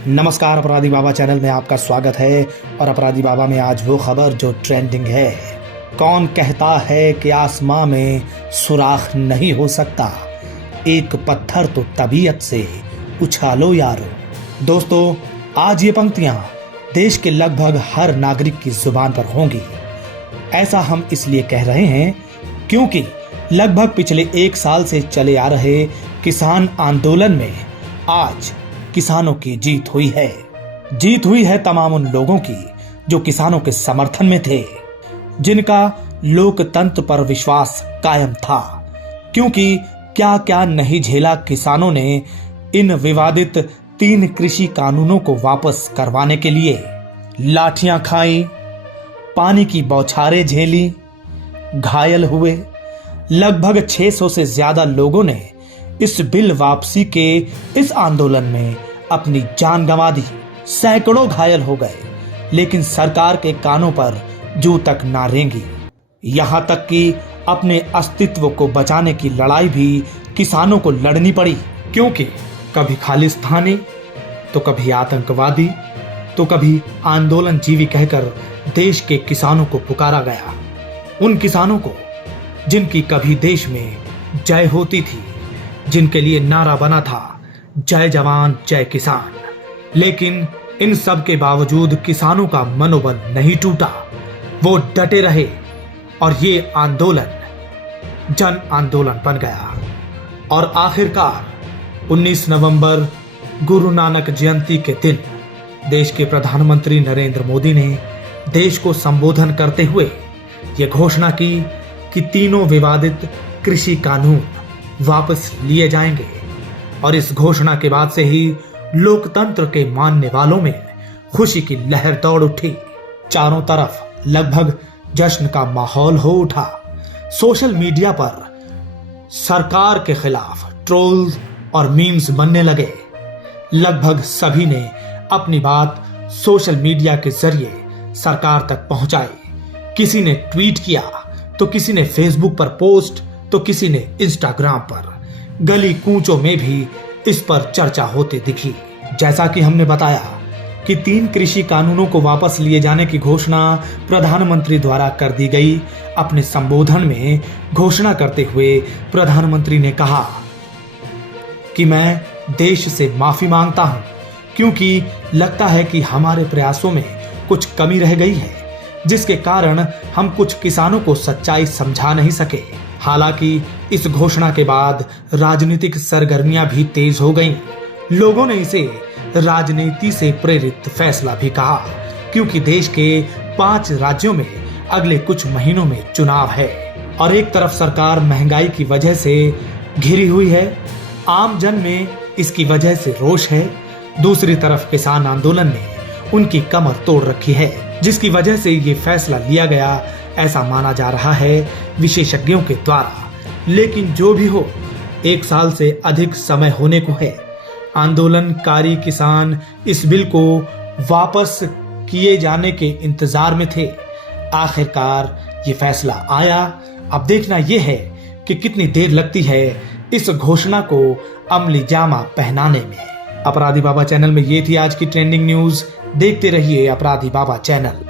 नमस्कार, अपराधी बाबा चैनल में आपका स्वागत है। और अपराधी बाबा में आज वो खबर जो ट्रेंडिंग है। कौन कहता है कि आसमां में सुराख नहीं हो सकता, एक पत्थर तो तबीयत से उछालो यारो। दोस्तों, आज ये पंक्तियां देश के लगभग हर नागरिक की जुबान पर होंगी। ऐसा हम इसलिए कह रहे हैं क्योंकि लगभग पिछले 1 साल से चले आ रहे किसान आंदोलन में आज किसानों की जीत हुई है। जीत हुई है तमाम उन लोगों की जो किसानों के समर्थन में थे, जिनका लोकतंत्र पर विश्वास कायम था। क्योंकि क्या क्या नहीं झेला किसानों ने इन विवादित 3 कृषि कानूनों को वापस करवाने के लिए। लाठियां खाई, पानी की बौछारें झेली, घायल हुए। लगभग 600 से ज्यादा लोगों ने इस बिल वापसी के इस आंदोलन में अपनी जान गंवा दी। सैकड़ों घायल हो गए, लेकिन सरकार के कानों पर जू तक ना रेंगी। यहां तक कि अपने अस्तित्व को बचाने की लड़ाई भी किसानों को लड़नी पड़ी। क्योंकि कभी खालिस्तानी, तो कभी आतंकवादी, तो कभी आंदोलन जीवी कहकर देश के किसानों को पुकारा गया। उन किसानों को जिनकी कभी देश में जय होती थी, जिनके लिए नारा बना था जय जवान जय किसान। लेकिन इन सब के बावजूद किसानों का मनोबल नहीं टूटा, वो डटे रहे और ये आंदोलन जन आंदोलन बन गया। और आखिरकार 19 नवंबर गुरु नानक जयंती के दिन देश के प्रधानमंत्री नरेंद्र मोदी ने देश को संबोधन करते हुए ये घोषणा की कि तीनों विवादित कृषि कानून वापस लिए जाएंगे। और इस घोषणा के बाद से ही लोकतंत्र के मानने वालों में खुशी की लहर दौड़ उठी। चारों तरफ लगभग जश्न का माहौल हो उठा। सोशल मीडिया पर सरकार के खिलाफ ट्रोल्स और मीम्स बनने लगे। लगभग सभी ने अपनी बात सोशल मीडिया के जरिए सरकार तक पहुंचाई। किसी ने ट्वीट किया, तो किसी ने फेसबुक पर पोस्ट, तो किसी ने इंस्टाग्राम पर। गली कूचों में भी इस पर चर्चा होती दिखी। जैसा कि हमने बताया कि 3 कृषि कानूनों को वापस लिए जाने की घोषणा प्रधानमंत्री द्वारा कर दी गई। अपने संबोधन में घोषणा करते हुए प्रधानमंत्री ने कहा कि मैं देश से माफी मांगता हूं, क्योंकि लगता है कि हमारे प्रयासों में कुछ कमी रह गई है, जिसके कारण हम कुछ किसानों को सच्चाई समझा नहीं सके। हालांकि इस घोषणा के बाद राजनीतिक सरगर्मियां भी तेज हो गईं। लोगों ने इसे राजनीति से प्रेरित फैसला भी कहा, क्योंकि देश के 5 राज्यों में अगले कुछ महीनों में चुनाव है। और एक तरफ सरकार महंगाई की वजह से घिरी हुई है, आम जन में इसकी वजह से रोष है। दूसरी तरफ किसान आंदोलन ने उनकी कमर तोड़ रखी है, जिसकी वजह से ये फैसला लिया गया, ऐसा माना जा रहा है विशेषज्ञों के द्वारा। लेकिन जो भी हो, 1 साल से अधिक समय होने को है। आंदोलनकारी किसान इस बिल को वापस किए जाने के इंतजार में थे। आखिरकार ये फैसला आया। अब देखना यह है कि कितनी देर लगती है इस घोषणा को अमली जामा पहनाने में। अपराधी बाबा चैनल में ये थी आज की ट्रेंडिंग न्यूज। देखते रहिए अपराधी बाबा चैनल।